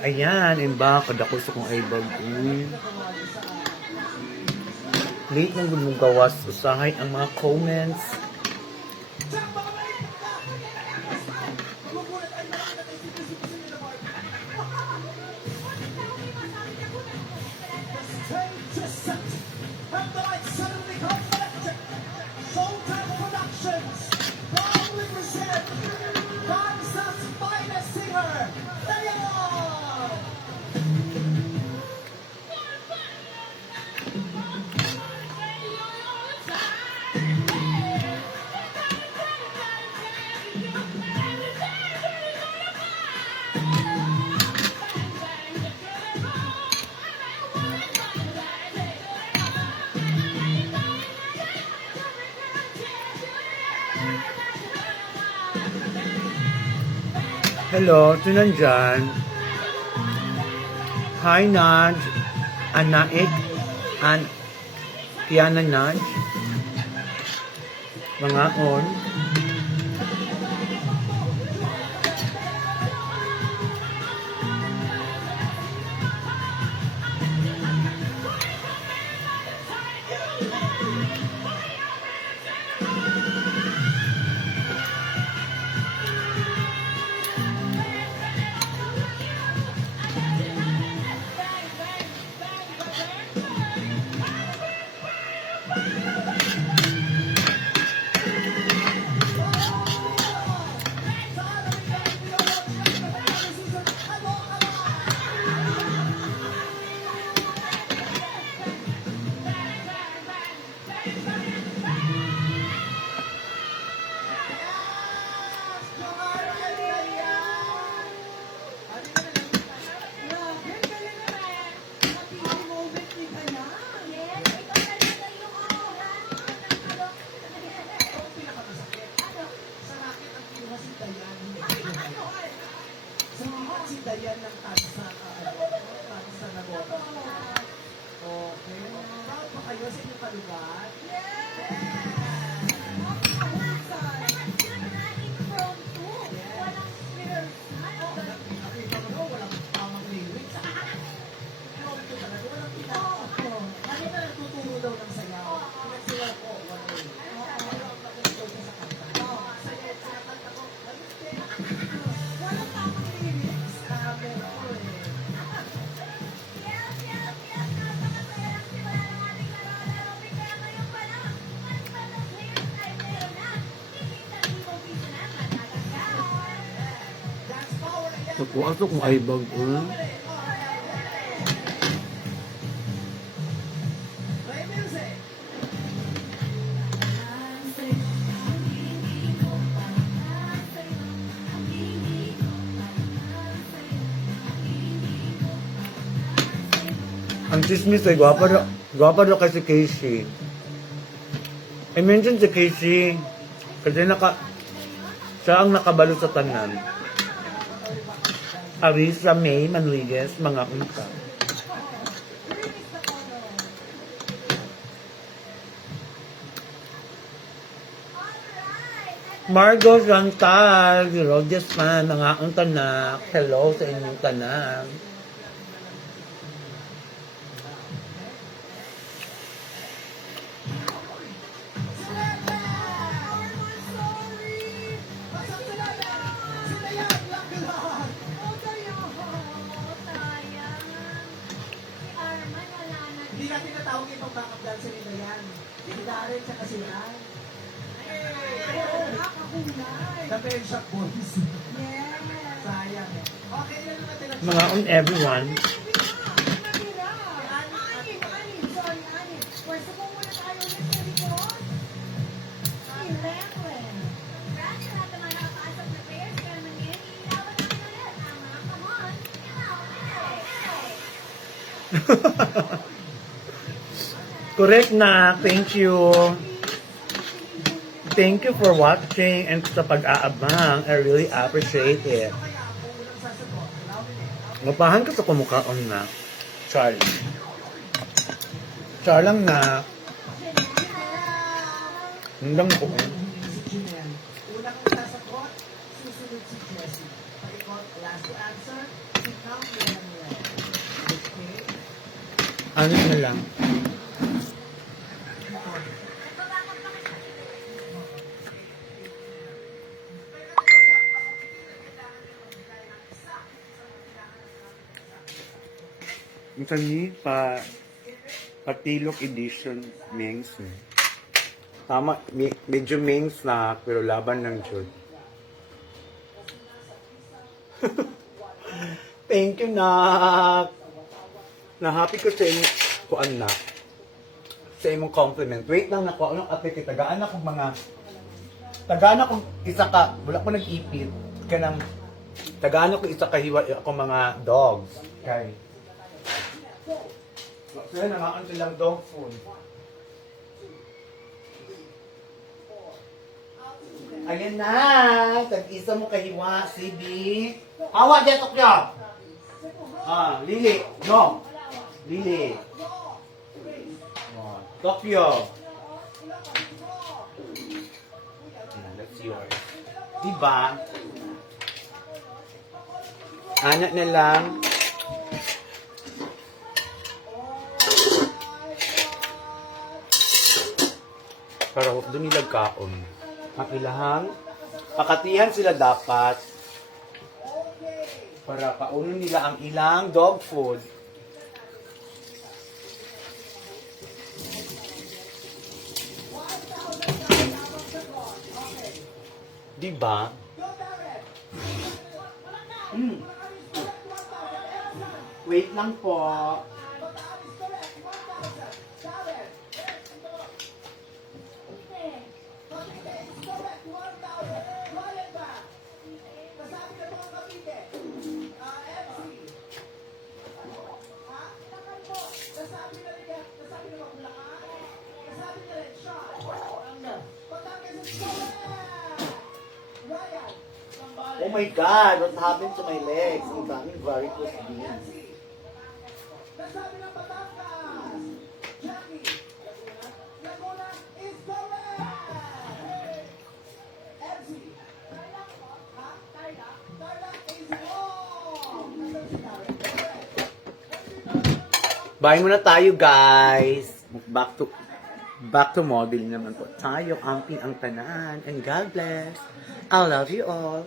Ayan, imba, kadako sa kong ay bag. Late nang mong gawas, usahay ang mga comments. Hello, sino nandyan? Hi, Naj. Anaik. Kiana Naj. Mga on. Dayan ng tansa na bota. Okay. Proud pa kayo sa inyong kalugar? Walang tamang lyrics. From 2 talaga. Walang tinatawag. Kanina nagtuturo daw ng sayaw. Pinagsayaw ko, one way. Nakikita ko sa kanta. Sayaw, sinakanta ko. Walang tamang lyrics. Pagkuasok kong ay bag. Ang chismis ay gwapa daw kasi Casey. I mentioned si Casey kasi siya ang nakabalo sa tanan. Arisa May Manligues, mga unta. Margot Rantal, Rodias Man, mga unta na. Hello sa inyong tanan. Hindi natin natawag ibang backup dancer nila yan. Gitarin siya kasi yan. The Ben Shop Boys. Sayang eh. Okay, yun naman tinatawag. Mga on everyone. Correct na. Thank you. Thank you for watching and sa pag-aabang. I really appreciate it. Mapahan ka sa kumukhaon na. Charlie. Char lang na. Hanggang ko. Si Jinel. Una kang sasagot, susunod si Jessie. Pag-ikot, last to answer, Ano na lang? Ito ni Patilok Edition Mengs. Tama, medyo Mengs na, pero laban ng Jud. Thank you, Nak. Na-happy ko sa inyo, kuan na. Sa imong compliment. Wait lang, nakuha ng apete. Tagaan akong mga, tagaan akong isa ka, wala ko nag-ipit. Kanang, tagaan ako isa kahiwa akong mga dogs. Okay. So, nangaan silang dog food. Ayan na! Tag-isa mo kahiwa, CB. Hawa, detok niya! Lili. No. Lili. Tokyo. That's yours. Diba? Anak na lang. Para doon nila kaon. Ang ilahang pakatihan sila dapat para kaunin nila ang ilang dog food. Diba? Wait lang po. Oh my God, what happened to my legs? Ang daming varicose veins. Bye muna tayo, guys. Back to modeling naman po tayo. Amping ang tanan. And God bless. I love you all.